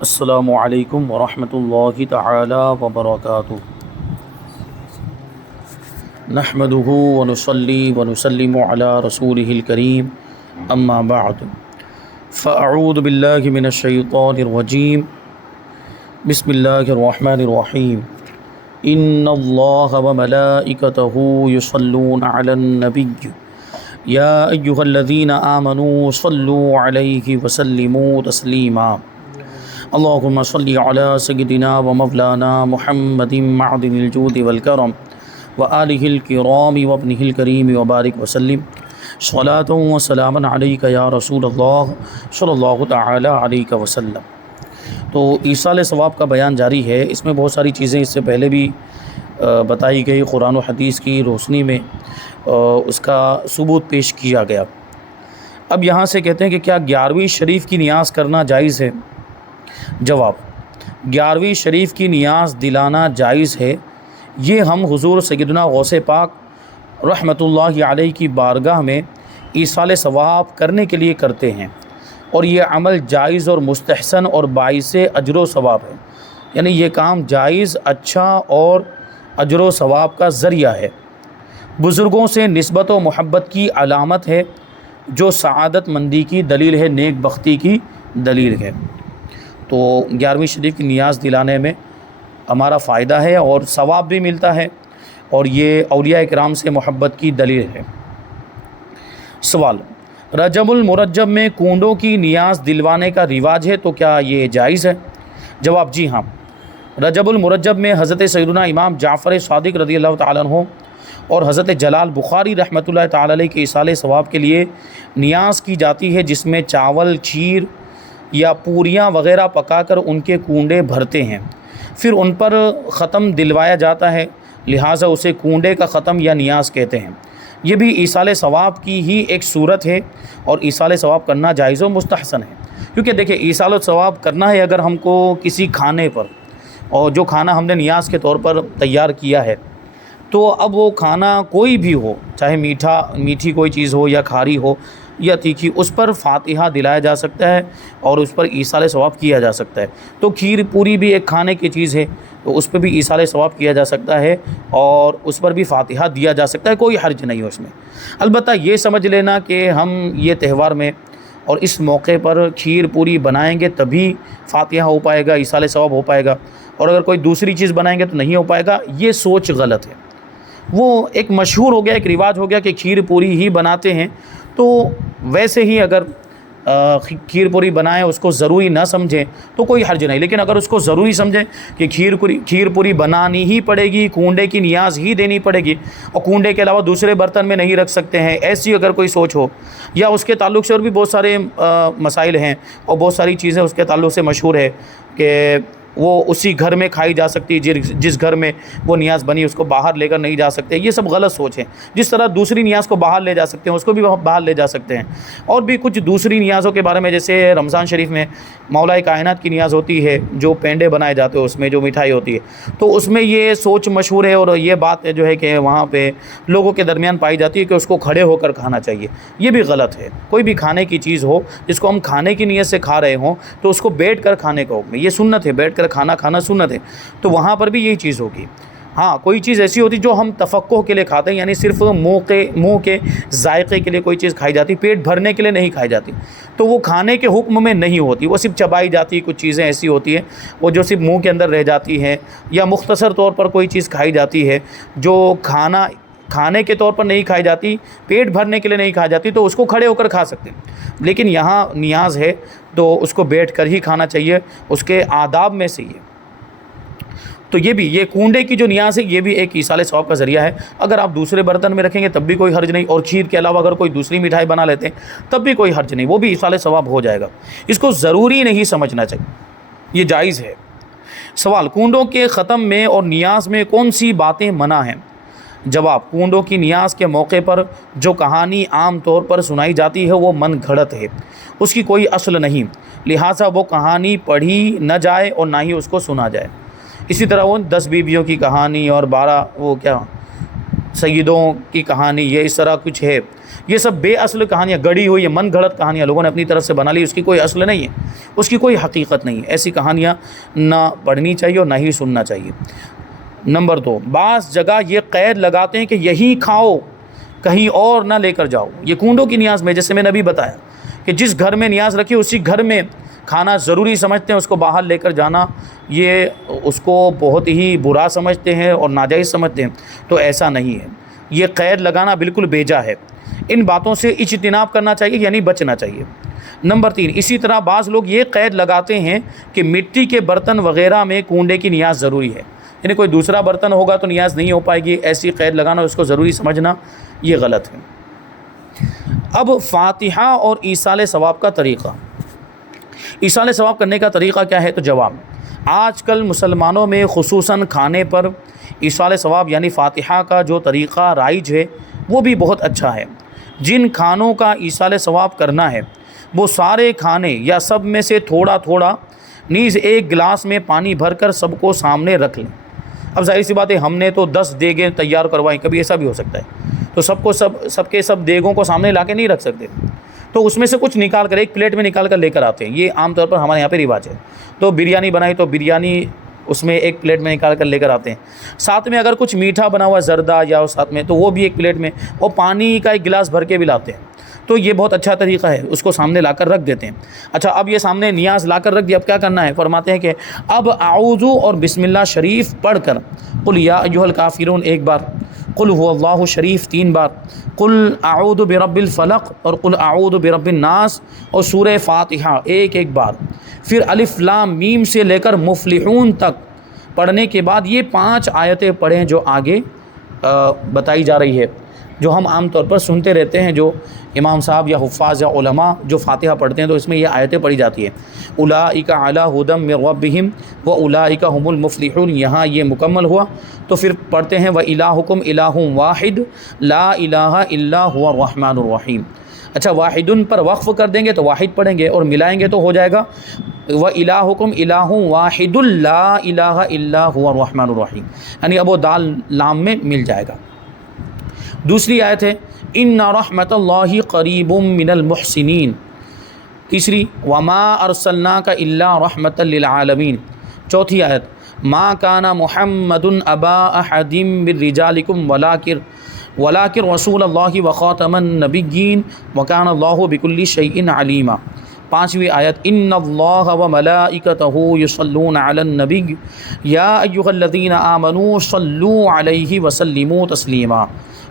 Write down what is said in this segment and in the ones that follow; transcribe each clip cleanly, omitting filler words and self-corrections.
السلام علیکم ورحمۃ اللہ تعالی وبرکاتہ۔ نحمدہ ونصلی ونسلم علی رسولہ الکریم، اما بعد فاعوذ باللہ من الشیطان الرجیم، بسم اللہ الرحمن الرحیم۔ ان اللہ وملائکتہ یصلون علی النبی یا ایہا الذین آمنوا صلوا علیہ وسلموا تسلیما۔ اللہم صلی علی سیدنا و مولانا محمد معدن الجود والکرم وآلہ الکرام وابنہ الکریم وبارک وسلم، صلاۃ و سلاما علیک یا رسول اللہ صلی اللہ تعالی علیہ وسلم۔ تو ایصال ثواب کا بیان جاری ہے۔ اس میں بہت ساری چیزیں اس سے پہلے بھی بتائی گئی، قرآن و حدیث کی روشنی میں اس کا ثبوت پیش کیا گیا۔ اب یہاں سے کہتے ہیں کہ کیا 11ویں شریف کی نیاز کرنا جائز ہے؟ جواب: 11ویں شریف کی نیاز دلانا جائز ہے۔ یہ ہم حضور سیدنا غوث پاک رحمۃ اللہ علیہ کی بارگاہ میں ایصال ثواب کرنے کے لیے کرتے ہیں، اور یہ عمل جائز اور مستحسن اور باعث اجر و ثواب ہے۔ یعنی یہ کام جائز، اچھا اور اجر و ثواب کا ذریعہ ہے۔ بزرگوں سے نسبت و محبت کی علامت ہے، جو سعادت مندی کی دلیل ہے، نیک بختی کی دلیل ہے۔ تو 11ویں شریف کی نیاز دلانے میں ہمارا فائدہ ہے اور ثواب بھی ملتا ہے، اور یہ اولیاء کرام سے محبت کی دلیل ہے۔ سوال: رجب المرجب میں کونڈوں کی نیاز دلوانے کا رواج ہے، تو کیا یہ جائز ہے؟ جواب: جی ہاں۔ رجب المرجب میں حضرت سیدنا امام جعفر صادق رضی اللہ تعالیٰ عنہ اور حضرت جلال بخاری رحمۃ اللہ تعالیٰ علیہ کے ایصال ثواب کے لیے نیاز کی جاتی ہے، جس میں چاول، کھیر یا پوریاں وغیرہ پکا کر ان کے کونڈے بھرتے ہیں، پھر ان پر ختم دلوایا جاتا ہے، لہٰذا اسے کونڈے کا ختم یا نیاز کہتے ہیں۔ یہ بھی ایصال ثواب کی ہی ایک صورت ہے، اور ایصال ثواب کرنا جائز و مستحسن ہے۔ کیونکہ دیکھیں، ایصال ثواب کرنا ہے اگر ہم کو کسی کھانے پر، اور جو کھانا ہم نے نیاز کے طور پر تیار کیا ہے، تو اب وہ کھانا کوئی بھی ہو، چاہے میٹھی کوئی چیز ہو یا کھاری ہو یا تیکھی، اس پر فاتحہ دلایا جا سکتا ہے اور اس پر ایصال ثواب کیا جا سکتا ہے۔ تو کھیر پوری بھی ایک کھانے کی چیز ہے، تو اس پہ بھی ایصال ثواب کیا جا سکتا ہے اور اس پر بھی فاتحہ دیا جا سکتا ہے، کوئی حرج نہیں ہے اس میں۔ البتہ یہ سمجھ لینا کہ ہم یہ تہوار میں اور اس موقع پر کھیر پوری بنائیں گے تبھی فاتحہ ہو پائے گا، ایصال ثواب ہو پائے گا، اور اگر کوئی دوسری چیز بنائیں گے تو نہیں ہو پائے گا، یہ سوچ غلط ہے۔ وہ ایک مشہور ہو گیا، ایک رواج ہو گیا کہ کھیر پوری ہی بناتے ہیں، تو ویسے ہی اگر کھیر پوری بنائیں، اس کو ضروری نہ سمجھیں تو کوئی حرج نہیں، لیکن اگر اس کو ضروری سمجھیں کہ کھیر پوری بنانی ہی پڑے گی، کونڈے کی نیاز ہی دینی پڑے گی، اور کونڈے کے علاوہ دوسرے برتن میں نہیں رکھ سکتے ہیں، ایسی اگر کوئی سوچ ہو، یا اس کے تعلق سے اور بھی بہت سارے مسائل ہیں اور بہت ساری چیزیں اس کے تعلق سے مشہور ہے کہ وہ اسی گھر میں کھائی جا سکتی ہے، جس گھر میں وہ نیاز بنی اس کو باہر لے کر نہیں جا سکتے، یہ سب غلط سوچ ہے۔ جس طرح دوسری نیاز کو باہر لے جا سکتے ہیں، اس کو بھی باہر لے جا سکتے ہیں۔ اور بھی کچھ دوسری نیازوں کے بارے میں، جیسے رمضان شریف میں مولا کائنات کی نیاز ہوتی ہے، جو پینڈے بنائے جاتے ہیں، اس میں جو مٹھائی ہوتی ہے، تو اس میں یہ سوچ مشہور ہے، اور یہ بات جو ہے کہ وہاں پہ لوگوں کے درمیان پائی جاتی ہے کہ اس کو کھڑے ہو کر کھانا چاہیے۔ یہ بھی غلط ہے۔ کوئی بھی کھانے کی چیز ہو جس کو ہم کھانے کی نیت سے کھا رہے ہوں، تو اس کو بیٹھ کر کھانے کا حکم ہے، یہ سنت ہے، بیٹھ کر کھانا سنت ہے، تو وہاں پر بھی یہی چیز ہوگی۔ ہاں، کوئی چیز ایسی ہوتی جو ہم تفقع کے لیے کھاتے ہیں، یعنی صرف منہ کے ذائقے کے لیے کوئی چیز کھائی جاتی، پیٹ بھرنے کے لیے نہیں کھائی جاتی، تو وہ کھانے کے حکم میں نہیں ہوتی، وہ صرف چبائی جاتی۔ کچھ چیزیں ایسی ہوتی ہیں وہ جو صرف منہ کے اندر رہ جاتی ہیں، یا مختصر طور پر کوئی چیز کھائی جاتی ہے جو کھانے کے طور پر نہیں کھائی جاتی، پیٹ بھرنے کے لیے نہیں کھائی جاتی، تو اس کو کھڑے ہو کر کھا سکتے ہیں۔ لیکن یہاں نیاز ہے تو اس کو بیٹھ کر ہی کھانا چاہیے، اس کے آداب میں سے یہ۔ تو یہ کونڈے کی جو نیاز ہے، یہ بھی ایک ایصال ثواب کا ذریعہ ہے۔ اگر آپ دوسرے برتن میں رکھیں گے تب بھی کوئی حرج نہیں، اور کھیر کے علاوہ اگر کوئی دوسری مٹھائی بنا لیتے ہیں تب بھی کوئی حرج نہیں، وہ بھی ایصال ثواب ہو جائے گا۔ اس کو ضروری نہیں سمجھنا چاہیے، یہ جائز ہے۔ سوال: کونڈوں کے ختم میں اور نیاز میں کون سی باتیں منع ہیں؟ جواب: کونڈوں کی نیاز کے موقع پر جو کہانی عام طور پر سنائی جاتی ہے وہ من گھڑت ہے، اس کی کوئی اصل نہیں، لہٰذا وہ کہانی پڑھی نہ جائے اور نہ ہی اس کو سنا جائے۔ اسی طرح وہ 10 بیویوں کی کہانی اور 12 سیدوں کی کہانی، یہ اس طرح کچھ ہے، یہ سب بے اصل کہانیاں، گڑی ہوئی ہے، من گھڑت کہانیاں لوگوں نے اپنی طرف سے بنا لی، اس کی کوئی اصل نہیں ہے، اس کی کوئی حقیقت نہیں ہے۔ ایسی کہانیاں نہ پڑھنی چاہیے اور نہ ہی سننا چاہیے۔ نمبر 2، بعض جگہ یہ قید لگاتے ہیں کہ یہی کھاؤ، کہیں اور نہ لے کر جاؤ۔ یہ کنڈوں کی نیاز میں، جیسے میں نے ابھی بتایا کہ جس گھر میں نیاز رکھی اسی گھر میں کھانا ضروری سمجھتے ہیں، اس کو باہر لے کر جانا یہ اس کو بہت ہی برا سمجھتے ہیں اور ناجائز سمجھتے ہیں، تو ایسا نہیں ہے۔ یہ قید لگانا بالکل بیجا ہے، ان باتوں سے اجتناب کرنا چاہیے، یعنی بچنا چاہیے۔ نمبر 3، اسی طرح بعض لوگ یہ قید لگاتے ہیں کہ مٹی کے برتن وغیرہ میں کنڈے کی نیاز ضروری ہے، یعنی کوئی دوسرا برتن ہوگا تو نیاز نہیں ہو پائے گی، ایسی قید لگانا، اس کو ضروری سمجھنا، یہ غلط ہے۔ اب فاتحہ اور ایصال ثواب کا طریقہ۔ ایصال ثواب کرنے کا طریقہ کیا ہے؟ تو جواب، آج کل مسلمانوں میں خصوصاً کھانے پر ایصال ثواب یعنی فاتحہ کا جو طریقہ رائج ہے وہ بھی بہت اچھا ہے۔ جن کھانوں کا ایصال ثواب کرنا ہے وہ سارے کھانے یا سب میں سے تھوڑا تھوڑا نیز ایک گلاس میں پانی بھر کر سب کو سامنے رکھ لیں۔ اب ظاہر سی بات ہے، ہم نے تو 10 دیگیں تیار کروائیں، کبھی ایسا بھی ہو سکتا ہے، تو سب کے سب دیگوں کو سامنے لا کے نہیں رکھ سکتے، تو اس میں سے کچھ نکال کر ایک پلیٹ میں نکال کر لے کر آتے ہیں، یہ عام طور پر ہمارے یہاں پہ رواج ہے۔ تو بریانی بنائی تو بریانی اس میں ایک پلیٹ میں نکال کر لے کر آتے ہیں، ساتھ میں اگر کچھ میٹھا بنا ہوا زردہ یا ساتھ میں تو وہ بھی ایک پلیٹ میں، اور پانی کا ایک گلاس بھر کے بھی لاتے ہیں، تو یہ بہت اچھا طریقہ ہے، اس کو سامنے لا کر رکھ دیتے ہیں۔ اچھا، اب یہ سامنے نیاز لا کر رکھ دیا، اب کیا کرنا ہے؟ فرماتے ہیں کہ اب اعوذ اور بسم اللہ شریف پڑھ کر قل یا ایھا الکافرون ایک بار، قل هو اللہ شریف 3 بار، قل اعوذ برب الفلق اور قل اعوذ برب الناس اور سورہ فاتحہ ایک بار، پھر الف لام میم سے لے کر مفلحون تک پڑھنے کے بعد یہ 5 آیتیں پڑھیں جو آگے بتائی جا رہی ہے، جو ہم عام طور پر سنتے رہتے ہیں، جو امام صاحب یا حفاظ یا علماء جو فاتحہ پڑھتے ہیں تو اس میں یہ آیتیں پڑھی جاتی ہیں، اولئک علی ھدی من ربہم واولئک ھم المفلحون۔ یہاں یہ مکمل ہوا تو پھر پڑھتے ہیں وَإِلَٰهُكُمْ إِلَٰهٌ وَاحِدٌ لَا إِلَٰهَ إِلَّا هُوَ الرَّحْمَٰنُ الرَّحِيمُ۔ اچھا، واحدن پر وقف کر دیں گے تو واحد پڑھیں گے، اور ملائیں گے تو ہو جائے گا وَإِلَٰهُكُمْ إِلَٰهٌ وَاحِدٌ لَا إِلَٰهَ إِلَّا هُوَ الرَّحْمَٰنُ الرَّحِيمُ، یعنی اب وہ دال لام میں مل جائے گا۔ دوسری آیت ہے ان رحمت اللہ قریب من المحسنین۔ تیسری وما ارسلناک الا رحمۃ للعالمین۔ چوتھی آیت ما کان محمد ابا احد من رجالکم ولکن رسول اللہ وخاتم النبیین وکان اللہ بکل شیء علیما۔ پانچویں آیت ان اللہ وملائکتہ یصلون علی النبی یا ایھا الذین آمنوا صلوا علیہ وسلموا تسلیما۔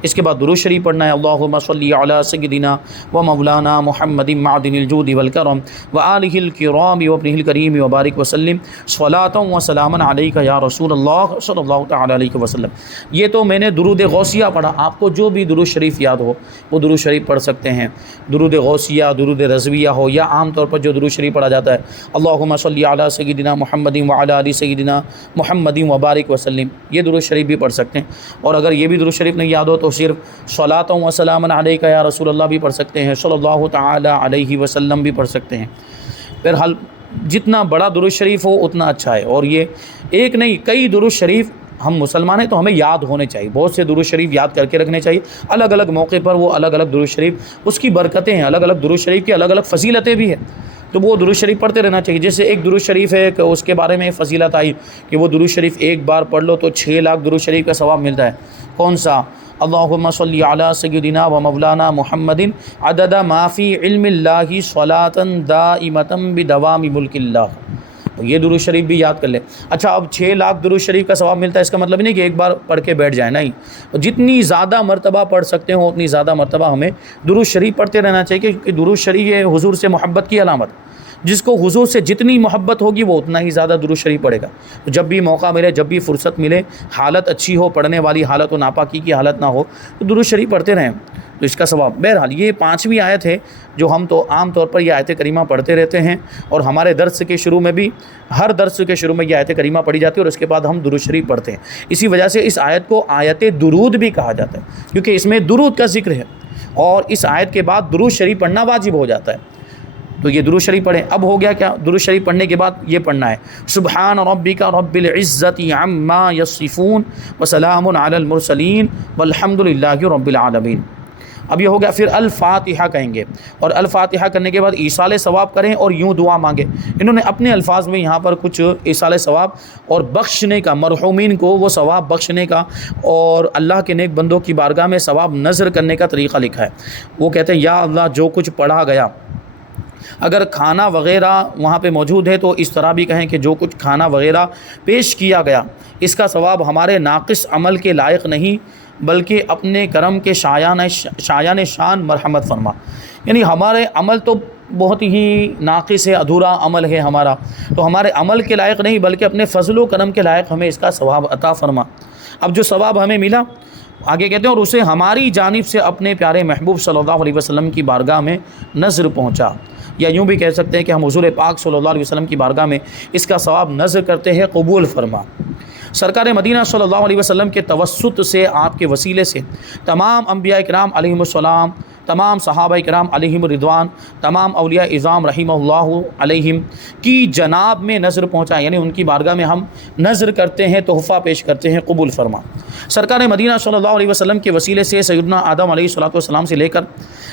اس کے بعد درود شریف پڑھنا ہے، اللہم صلی علی سیدنا و مولانا محمد معدن الجود والکرم وآلہ الکرام وابنہ الکریم وبارک وسلم صلاۃ و سلاما علیک یا رسول اللہ صلی اللہ تعالی علیہ وسلم۔ یہ تو میں نے درود غوثیہ پڑھا، آپ کو جو بھی درود شریف یاد ہو وہ درود شریف پڑھ سکتے ہیں، درود غوثیہ، درود رضویہ ہو، یا عام طور پر جو درود شریف پڑھا جاتا ہے اللہم صلی علی سیدنا محمد وعلی آل سیدنا محمد وبارک وسلم، یہ درود شریف بھی پڑھ سکتے ہیں۔ اور اگر یہ بھی درود شریف نہیں یاد ہو تو صرف صلاۃ و سلام علیک یا رسول اللہ بھی پڑھ سکتے ہیں، صلی اللہ تعالی علیہ وسلم بھی پڑھ سکتے ہیں۔ بہرحال جتنا بڑا درود شریف ہو اتنا اچھا ہے، اور یہ ایک نہیں کئی درود شریف ہم مسلمان ہیں تو ہمیں یاد ہونے چاہیے، بہت سے درود شریف یاد کر کے رکھنے چاہیے، الگ الگ موقع پر وہ الگ الگ درود شریف اس کی برکتیں ہیں، الگ الگ درود شریف کی الگ الگ فضیلتیں بھی ہیں، تو وہ درود شریف پڑھتے رہنا چاہیے۔ جیسے ایک درود شریف ہے کہ اس کے بارے میں فضیلت آئی کہ وہ درود شریف ایک بار پڑھ لو تو 6 لاکھ درود شریف کا ثواب ملتا ہے۔ کون سا؟ اللہم صلی علی سیدنا و مولانا محمد عدد ما فی علم اللہ صلاۃ دائمۃ بدوام ملک اللہ، یہ درود شریف بھی یاد کر لیں۔ اچھا، اب 6 لاکھ درود شریف کا ثواب ملتا ہے، اس کا مطلب نہیں کہ ایک بار پڑھ کے بیٹھ جائیں، نہیں، جتنی زیادہ مرتبہ پڑھ سکتے ہوں اتنی زیادہ مرتبہ ہمیں درود شریف پڑھتے رہنا چاہیے، کیونکہ درود شریف یہ حضور سے محبت کی علامت، جس کو حضور سے جتنی محبت ہوگی وہ اتنا ہی زیادہ درود شریف پڑھے گا۔ جب بھی موقع ملے، جب بھی فرصت ملے، حالت اچھی ہو، پڑھنے والی حالت و ناپاکی کی حالت نہ ہو، تو درود شریف پڑھتے رہیں تو اس کا ثواب۔ بہرحال یہ 5ویں آیت ہے جو ہم تو عام طور پر یہ آیت کریمہ پڑھتے رہتے ہیں، اور ہمارے درس کے شروع میں بھی، ہر درس کے شروع میں یہ آیت کریمہ پڑھی جاتی ہے، اور اس کے بعد ہم درود شریف پڑھتے ہیں۔ اسی وجہ سے اس آیت کو آیت درود بھی کہا جاتا ہے، کیونکہ اس میں درود کا ذکر ہے، اور اس آیت کے بعد درود شریف پڑھنا واجب ہو جاتا ہے۔ تو یہ درود شریف پڑھیں۔ اب ہو گیا کیا؟ درود شریف پڑھنے کے بعد یہ پڑھنا ہے سبحان ربک رب العزت عما یصفون وسلام علی المرسلین والحمد للہ رب العالمین۔ اب یہ ہو گیا۔ پھر الفاتحہ کہیں گے، اور الفاتحہ کرنے کے بعد ایصال ثواب کریں اور یوں دعا مانگیں۔ انہوں نے اپنے الفاظ میں یہاں پر کچھ ایصال ثواب اور بخشنے کا، مرحومین کو وہ ثواب بخشنے کا اور اللہ کے نیک بندوں کی بارگاہ میں ثواب نذر کرنے کا طریقہ لکھا ہے۔ وہ کہتے ہیں یا اللہ جو کچھ پڑھا گیا، اگر کھانا وغیرہ وہاں پہ موجود ہے تو اس طرح بھی کہیں کہ جو کچھ کھانا وغیرہ پیش کیا گیا اس کا ثواب ہمارے ناقص عمل کے لائق نہیں، بلکہ اپنے کرم کے شایان شان مرحمت فرما۔ یعنی ہمارے عمل تو بہت ہی ناقص ہے، ادھورا عمل ہے ہمارا، تو ہمارے عمل کے لائق نہیں بلکہ اپنے فضل و کرم کے لائق ہمیں اس کا ثواب عطا فرما۔ اب جو ثواب ہمیں ملا، آگے کہتے ہیں اور اسے ہماری جانب سے اپنے پیارے محبوب صلی اللہ علیہ وسلم کی بارگاہ میں نذر پہنچا، یا یوں بھی کہہ سکتے ہیں کہ ہم حضور پاک صلی اللہ علیہ وسلم کی بارگاہ میں اس کا ثواب نذر کرتے ہیں، قبول فرما۔ سرکار مدینہ صلی اللہ علیہ وسلم کے توسط سے، آپ کے وسیلے سے تمام انبیاء کرام علیہم السلام، تمام صحابہ کرام علیہم الرضوان، تمام اولیاء اعظام رحمہ اللہ علیہم کی جناب میں نذر پہنچا، یعنی ان کی بارگاہ میں ہم نذر کرتے ہیں، تحفہ پیش کرتے ہیں، قبول فرما۔ سرکار مدینہ صلی اللہ علیہ وسلم کے وسیلے سے سیدنا آدم علیہ السلام سے لے کر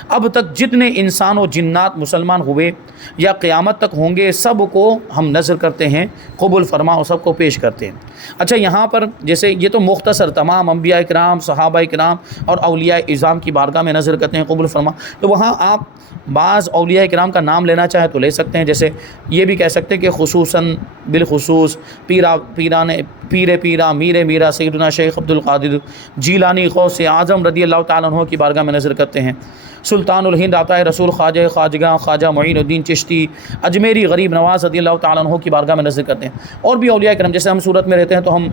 اب تک جتنے انسان و جنات مسلمان ہوئے یا قیامت تک ہوں گے، سب کو ہم نذر کرتے ہیں، قبول فرما، اور سب کو پیش کرتے ہیں۔ اچھا، یہاں پر جیسے یہ تو مختصر تمام انبیاء کرام، صحابہ کرام اور اولیاء اعظام کی بارگاہ میں نذر کرتے ہیں، قبول فرما، تو وہاں آپ بعض اولیاء کرام کا نام لینا چاہیں تو لے سکتے ہیں، جیسے یہ بھی کہہ سکتے ہیں کہ خصوصاً بالخصوص پیر پیرا میر میرا سیدنا شیخ عبد القادر جیلانی غوث اعظم رضی اللہ تعالیٰ عنہ کی بارگاہ میں نذر کرتے ہیں، سلطان الہند عطائے رسول خواجہ خواجگاں خواجہ معین الدین چشتی اجمیری غریب نواز رضی اللہ تعالیٰ عنہ کی بارگاہ میں نذر کرتے ہیں۔ اور بھی اولیاء کرام، جیسے ہم سورت میں رہتے ہیں تو ہم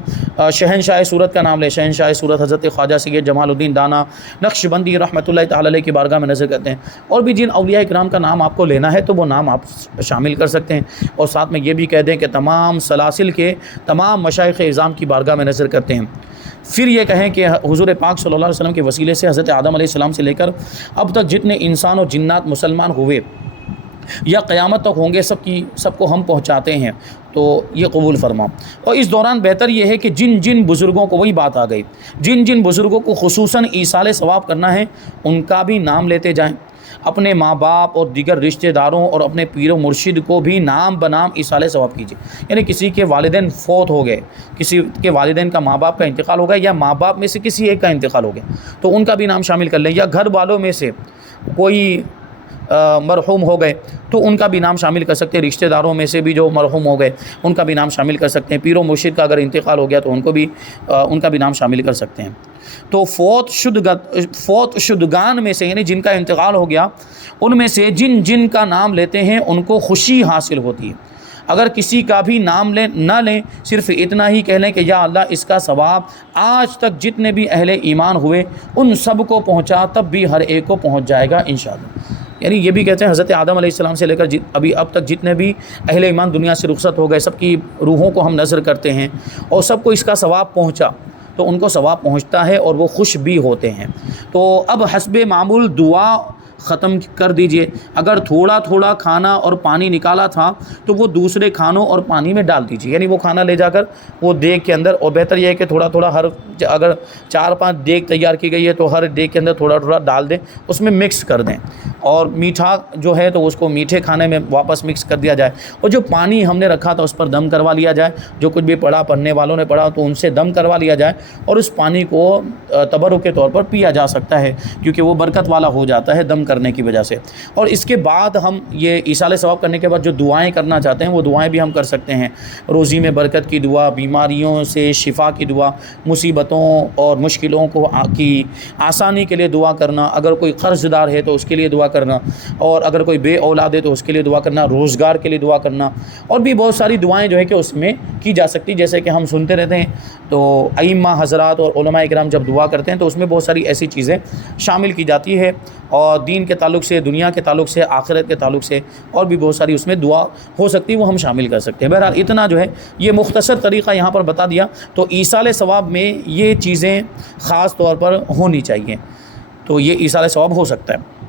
شہنشاہ سورت کا نام لیں، شہنشاہ سورت حضرت خواجہ سید جمال الدین دانا نقشبندی رحمۃ اللہ تعالیٰ علیہ کی بارگاہ میں نذر کرتے ہیں۔ اور بھی جن اولیاء کرام کا نام آپ کو لینا ہے تو وہ نام آپ شامل کر سکتے ہیں، اور ساتھ میں یہ بھی کہہ دیں کہ تمام سلاسل کے تمام مشائخ اعظام کی بارگاہ میں نذر کرتے ہیں۔ پھر یہ کہیں کہ حضور پاک صلی اللہ علیہ وسلم کے وسیلے سے حضرت آدم علیہ السلام سے لے کر اب تک جتنے انسان و جنات مسلمان ہوئے یا قیامت تک ہوں گے، سب کو ہم پہنچاتے ہیں، تو یہ قبول فرما۔ اور اس دوران بہتر یہ ہے کہ جن بزرگوں کو، وہی بات آ گئی، جن بزرگوں کو خصوصاً ایصال ثواب کرنا ہے ان کا بھی نام لیتے جائیں، اپنے ماں باپ اور دیگر رشتہ داروں اور اپنے پیر و مرشد کو بھی نام بنام ایصال ثواب کیجیے۔ یعنی کسی کے والدین فوت ہو گئے، کسی کے والدین کا ماں باپ کا انتقال ہو گیا، یا ماں باپ میں سے کسی ایک کا انتقال ہو گیا، تو ان کا بھی نام شامل کر لیں، یا گھر والوں میں سے کوئی مرحوم ہو گئے تو ان کا بھی نام شامل کر سکتے ہیں، رشتہ داروں میں سے بھی جو مرحوم ہو گئے ان کا بھی نام شامل کر سکتے ہیں، پیر و مرشد کا اگر انتقال ہو گیا تو ان کا بھی نام شامل کر سکتے ہیں۔ تو فوت شدگان میں سے، یعنی جن کا انتقال ہو گیا ان میں سے جن کا نام لیتے ہیں ان کو خوشی حاصل ہوتی ہے۔ اگر کسی کا بھی نام نہ لیں، صرف اتنا ہی کہہ لیں کہ یا اللہ اس کا ثواب آج تک جتنے بھی اہل ایمان ہوئے ان سب کو پہنچا، تب بھی ہر ایک کو پہنچ جائے گا انشاءاللہ۔ یعنی یہ بھی کہتے ہیں ابھی آدم علیہ السلام سے لے کر اب تک جتنے بھی اہل ایمان دنیا سے رخصت ہو گئے، سب کی روحوں کو ہم نذر کرتے ہیں اور سب کو اس کا ثواب پہنچا، تو ان کو ثواب پہنچتا ہے اور وہ خوش بھی ہوتے ہیں۔ تو اب حسب معمول دعا ختم کر دیجئے۔ اگر تھوڑا تھوڑا کھانا اور پانی نکالا تھا تو وہ دوسرے کھانوں اور پانی میں ڈال دیجئے، یعنی وہ کھانا لے جا کر وہ دیگ کے اندر، اور بہتر یہ ہے کہ تھوڑا تھوڑا اگر 4-5 دیگ تیار کی گئی ہے تو ہر دیگ کے اندر تھوڑا تھوڑا ڈال دیں، اس میں مکس کر دیں، اور میٹھا جو ہے تو اس کو میٹھے کھانے میں واپس مکس کر دیا جائے، اور جو پانی ہم نے رکھا تھا اس پر دم کروا لیا جائے، جو کچھ بھی پڑھا پڑھنے والوں نے پڑھا تو ان سے دم کروا لیا جائے، اور اس پانی کو تبرک کے طور پر پیا جا سکتا ہے، کیونکہ وہ برکت والا ہو جاتا ہے دم کرنے کی وجہ سے۔ اور اس کے بعد ہم یہ ایصال ثواب کرنے کے بعد جو دعائیں کرنا چاہتے ہیں وہ دعائیں بھی ہم کر سکتے ہیں، روزی میں برکت کی دعا، بیماریوں سے شفا کی دعا، مصیبتوں اور مشکلوں کی آسانی کے لیے دعا کرنا، اگر کوئی قرض دار ہے تو اس کے لیے دعا کرنا، اور اگر کوئی بے اولاد ہے تو اس کے لیے دعا کرنا، روزگار کے لیے دعا کرنا، اور بھی بہت ساری دعائیں جو ہے کہ اس میں کی جا سکتی، جیسے کہ ہم سنتے رہتے ہیں تو ائمہ حضرات اور علماء کرام جب دعا کرتے ہیں تو اس میں بہت ساری ایسی چیزیں شامل کی جاتی ہے، اور دین کے تعلق سے، دنیا کے تعلق سے، آخرت کے تعلق سے، اور بھی بہت ساری اس میں دعا ہو سکتی ہے، وہ ہم شامل کر سکتے ہیں۔ بہرحال اتنا جو ہے یہ مختصر طریقہ یہاں پر بتا دیا، تو ایصال ثواب میں یہ چیزیں خاص طور پر ہونی چاہیے، تو یہ ایصال ثواب ہو سکتا ہے۔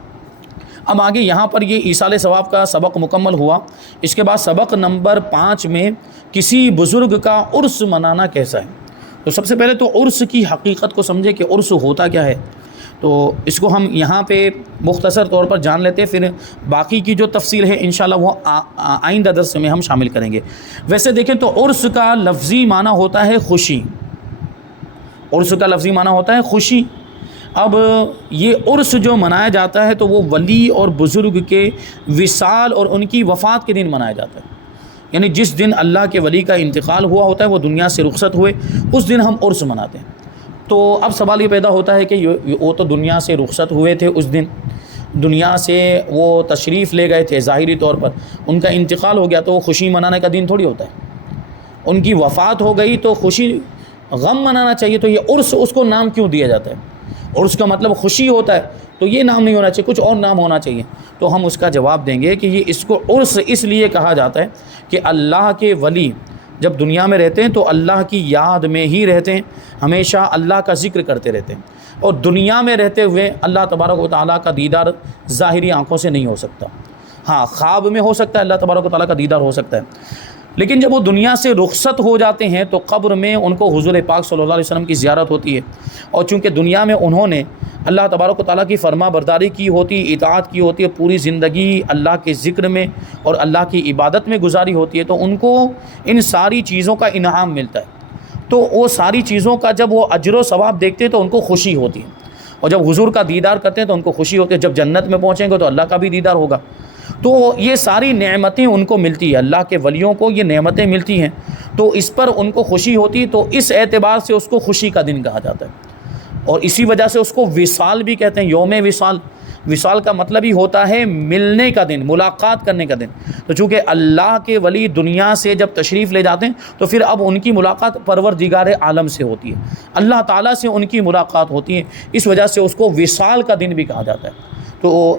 اب آگے یہاں پر یہ ایصال ثواب کا سبق مکمل ہوا۔ اس کے بعد سبق نمبر 5 میں کسی بزرگ کا عرس منانا کیسا ہے۔ تو سب سے پہلے تو عرس کی حقیقت کو سمجھے کہ عرس ہوتا کیا ہے، تو اس کو ہم یہاں پہ مختصر طور پر جان لیتے ہیں، پھر باقی کی جو تفصیل ہے انشاءاللہ وہ آئندہ درس میں ہم شامل کریں گے۔ ویسے دیکھیں تو عرس کا لفظی معنی ہوتا ہے خوشی، عرس کا لفظی معنی ہوتا ہے خوشی۔ اب یہ عرس جو منایا جاتا ہے تو وہ ولی اور بزرگ کے وصال اور ان کی وفات کے دن منایا جاتا ہے، یعنی جس دن اللہ کے ولی کا انتقال ہوا ہوتا ہے، وہ دنیا سے رخصت ہوئے، اس دن ہم عرس مناتے ہیں۔ تو اب سوال یہ پیدا ہوتا ہے کہ وہ تو دنیا سے رخصت ہوئے تھے، اس دن دنیا سے وہ تشریف لے گئے تھے ظاہری طور پر، ان کا انتقال ہو گیا تو وہ خوشی منانے کا دن تھوڑی ہوتا ہے۔ ان کی وفات ہو گئی تو خوشی غم منانا چاہیے، تو یہ عرس اس کو نام کیوں دیا جاتا ہے؟ عرس کا مطلب خوشی ہوتا ہے، تو یہ نام نہیں ہونا چاہیے، کچھ اور نام ہونا چاہیے۔ تو ہم اس کا جواب دیں گے کہ یہ اس کو عرس اس لیے کہا جاتا ہے کہ اللہ کے ولی جب دنیا میں رہتے ہیں تو اللہ کی یاد میں ہی رہتے ہیں، ہمیشہ اللہ کا ذکر کرتے رہتے ہیں، اور دنیا میں رہتے ہوئے اللہ تبارک و تعالیٰ کا دیدار ظاہری آنکھوں سے نہیں ہو سکتا۔ ہاں، خواب میں ہو سکتا ہے، اللہ تبارک و تعالیٰ کا دیدار ہو سکتا ہے، لیکن جب وہ دنیا سے رخصت ہو جاتے ہیں تو قبر میں ان کو حضور پاک صلی اللہ علیہ وسلم کی زیارت ہوتی ہے، اور چونکہ دنیا میں انہوں نے اللہ تبارک و تعالیٰ کی فرما برداری کی ہوتی، اطاعت کی ہوتی ہے، پوری زندگی اللہ کے ذکر میں اور اللہ کی عبادت میں گزاری ہوتی ہے، تو ان کو ان ساری چیزوں کا انعام ملتا ہے۔ تو وہ ساری چیزوں کا جب وہ اجر و ثواب دیکھتے ہیں تو ان کو خوشی ہوتی ہے، اور جب حضور کا دیدار کرتے ہیں تو ان کو خوشی ہوتی ہے، جب جنت میں پہنچیں گے تو اللہ کا بھی دیدار ہوگا۔ تو یہ ساری نعمتیں ان کو ملتی ہے، اللہ کے ولیوں کو یہ نعمتیں ملتی ہیں، تو اس پر ان کو خوشی ہوتی ہے، تو اس اعتبار سے اس کو خوشی کا دن کہا جاتا ہے، اور اسی وجہ سے اس کو وصال بھی کہتے ہیں، یوم وصال۔ وصال کا مطلب ہی ہوتا ہے ملنے کا دن، ملاقات کرنے کا دن۔ تو چونکہ اللہ کے ولی دنیا سے جب تشریف لے جاتے ہیں تو پھر اب ان کی ملاقات پروردگار عالم سے ہوتی ہے، اللہ تعالیٰ سے ان کی ملاقات ہوتی ہے، اس وجہ سے اس کو وصال کا دن بھی کہا جاتا ہے۔ تو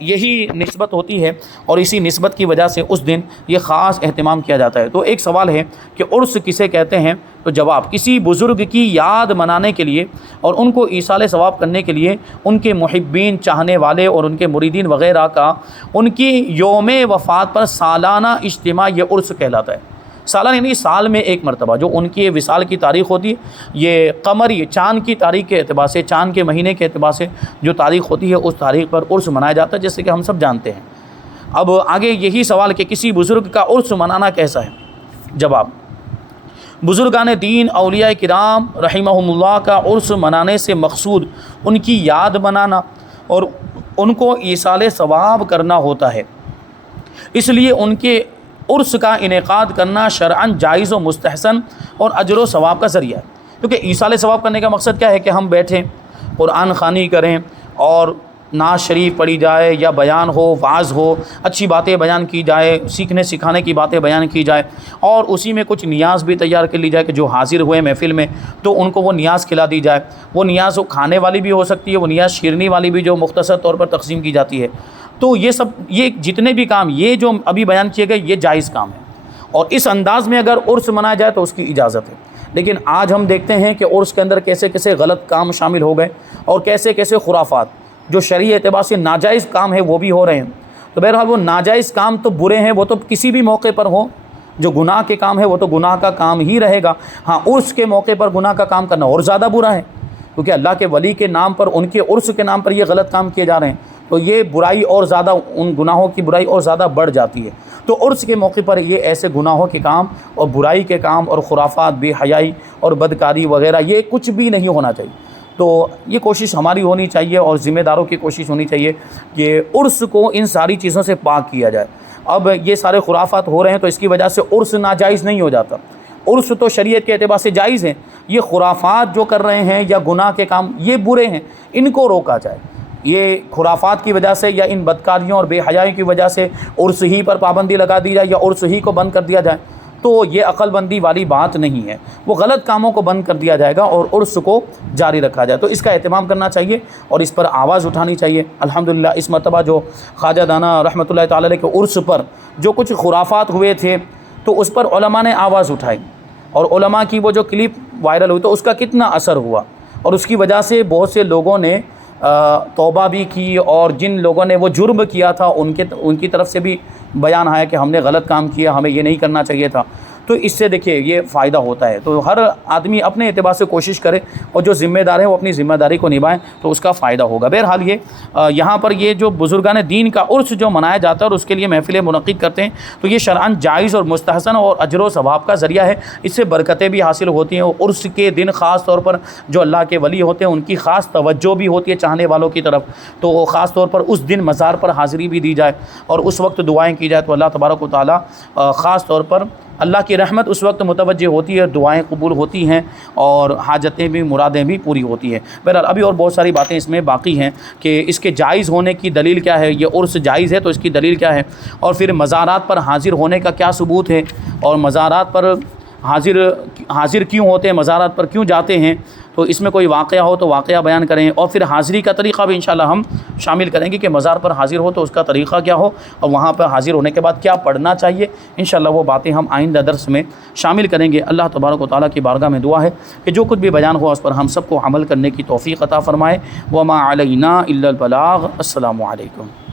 یہی نسبت ہوتی ہے، اور اسی نسبت کی وجہ سے اس دن یہ خاص اہتمام کیا جاتا ہے۔ تو ایک سوال ہے کہ عرس کسے کہتے ہیں؟ تو جواب، کسی بزرگ کی یاد منانے کے لیے اور ان کو ایصال ثواب کرنے کے لیے ان کے محبین، چاہنے والے اور ان کے مریدین وغیرہ کا ان کی یوم وفات پر سالانہ اجتماع یہ عرس کہلاتا ہے۔ سالانہ یعنی سال میں ایک مرتبہ جو ان کی وصال کی تاریخ ہوتی ہے، یہ قمری چاند کی تاریخ کے اعتبار سے، چاند کے مہینے کے اعتبار سے جو تاریخ ہوتی ہے اس تاریخ پر عرس منایا جاتا ہے، جیسے کہ ہم سب جانتے ہیں۔ اب آگے یہی سوال کہ کسی بزرگ کا عرس منانا کیسا ہے؟ جواب، بزرگان دین، اولیاء کرام رحمہم اللہ کا عرس منانے سے مقصود ان کی یاد منانا اور ان کو ایصال ثواب کرنا ہوتا ہے، اس لیے ان کے عرس کا انعقاد کرنا شرعاً جائز و مستحسن اور اجر و ثواب کا ذریعہ ہے۔ کیونکہ ایصال ثواب کرنے کا مقصد کیا ہے کہ ہم بیٹھیں، قرآن خوانی کریں اور نعت شریف پڑھی جائے یا بیان ہو، وعظ ہو، اچھی باتیں بیان کی جائے، سیکھنے سکھانے کی باتیں بیان کی جائے، اور اسی میں کچھ نیاز بھی تیار کر لی جائے کہ جو حاضر ہوئے محفل میں تو ان کو وہ نیاز کھلا دی جائے۔ وہ نیاز کھانے والی بھی ہو سکتی ہے، وہ نیاز شیرنی والی بھی جو مختصر طور پر تقسیم کی جاتی ہے۔ تو یہ سب، یہ جتنے بھی کام یہ جو ابھی بیان کیے گئے یہ جائز کام ہے، اور اس انداز میں اگر عرس منایا جائے تو اس کی اجازت ہے۔ لیکن آج ہم دیکھتے ہیں کہ عرس کے اندر کیسے کیسے غلط کام شامل ہو گئے، اور کیسے کیسے خرافات جو شرعی اعتبار سے ناجائز کام ہے وہ بھی ہو رہے ہیں۔ تو بہرحال وہ ناجائز کام تو برے ہیں، وہ تو کسی بھی موقع پر ہوں، جو گناہ کے کام ہے وہ تو گناہ کا کام ہی رہے گا۔ ہاں، عرس کے موقع پر گناہ کا کام کرنا اور زیادہ برا ہے، کیونکہ اللہ کے ولی کے نام پر، ان کے عرس کے نام پر یہ غلط کام کیے جا رہے ہیں، تو یہ برائی اور زیادہ، ان گناہوں کی برائی اور زیادہ بڑھ جاتی ہے۔ تو عرس کے موقع پر یہ ایسے گناہوں کے کام اور برائی کے کام اور خرافات، بے حیائی اور بدکاری وغیرہ یہ کچھ بھی نہیں ہونا چاہیے۔ تو یہ کوشش ہماری ہونی چاہیے اور ذمہ داروں کی کوشش ہونی چاہیے کہ عرس کو ان ساری چیزوں سے پاک کیا جائے۔ اب یہ سارے خرافات ہو رہے ہیں تو اس کی وجہ سے عرس ناجائز نہیں ہو جاتا، عرس تو شریعت کے اعتبار سے جائز ہیں۔ یہ خرافات جو کر رہے ہیں یا گناہ کے کام یہ برے ہیں، ان کو روکا جائے۔ یہ خرافات کی وجہ سے یا ان بدکاریوں اور بے حیائی کی وجہ سے عرس ہی پر پابندی لگا دی جائے یا عرس ہی کو بند کر دیا جائے، تو یہ عقل بندی والی بات نہیں ہے۔ وہ غلط کاموں کو بند کر دیا جائے گا اور عرس کو جاری رکھا جائے، تو اس کا اہتمام کرنا چاہیے اور اس پر آواز اٹھانی چاہیے۔ الحمدللہ اس مرتبہ جو خواجہ دانا رحمۃ اللہ تعالی علیہ کے عرس پر جو کچھ خرافات ہوئے تھے تو اس پر علماء نے آواز اٹھائی، اور علماء کی وہ جو کلپ وائرل ہوئی تو اس کا کتنا اثر ہوا، اور اس کی وجہ سے بہت سے لوگوں نے توبہ بھی کی، اور جن لوگوں نے وہ جرم کیا تھا ان کی طرف سے بھی بیان آیا کہ ہم نے غلط کام کیا، ہمیں یہ نہیں کرنا چاہیے تھا۔ تو اس سے دیکھیے یہ فائدہ ہوتا ہے۔ تو ہر آدمی اپنے اعتبار سے کوشش کرے، اور جو ذمہ دار ہے وہ اپنی ذمہ داری کو نبھائیں، تو اس کا فائدہ ہوگا۔ بہرحال یہاں پر یہ جو بزرگان دین کا عرس جو منایا جاتا ہے اور اس کے لیے محفلیں منعقد کرتے ہیں، تو یہ شرعاً جائز اور مستحسن اور اجر و ثواب کا ذریعہ ہے۔ اس سے برکتیں بھی حاصل ہوتی ہیں، اور عرس کے دن خاص طور پر جو اللہ کے ولی ہوتے ہیں ان کی خاص توجہ بھی ہوتی ہے چاہنے والوں کی طرف، تو خاص طور پر اس دن مزار پر حاضری بھی دی جائے اور اس وقت دعائیں کی جائے، تو اللہ تبارک و تعالیٰ خاص طور پر اللہ کی رحمت اس وقت متوجہ ہوتی ہے، دعائیں قبول ہوتی ہیں اور حاجتیں بھی مرادیں بھی پوری ہوتی ہیں۔ بہرحال ابھی اور بہت ساری باتیں اس میں باقی ہیں کہ اس کے جائز ہونے کی دلیل کیا ہے، یہ عرس جائز ہے تو اس کی دلیل کیا ہے، اور پھر مزارات پر حاضر ہونے کا کیا ثبوت ہے، اور مزارات پر حاضر کیوں ہوتے ہیں، مزارات پر کیوں جاتے ہیں، تو اس میں کوئی واقعہ ہو تو واقعہ بیان کریں، اور پھر حاضری کا طریقہ بھی انشاءاللہ ہم شامل کریں گے کہ مزار پر حاضر ہو تو اس کا طریقہ کیا ہو، اور وہاں پر حاضر ہونے کے بعد کیا پڑھنا چاہیے۔ انشاءاللہ وہ باتیں ہم آئندہ درس میں شامل کریں گے۔ اللہ تبارک و تعالیٰ کی بارگاہ میں دعا ہے کہ جو کچھ بھی بیان ہوا اس پر ہم سب کو عمل کرنے کی توفیق عطا فرمائے۔ وما علینا الا البلاغ۔ السلام علیکم۔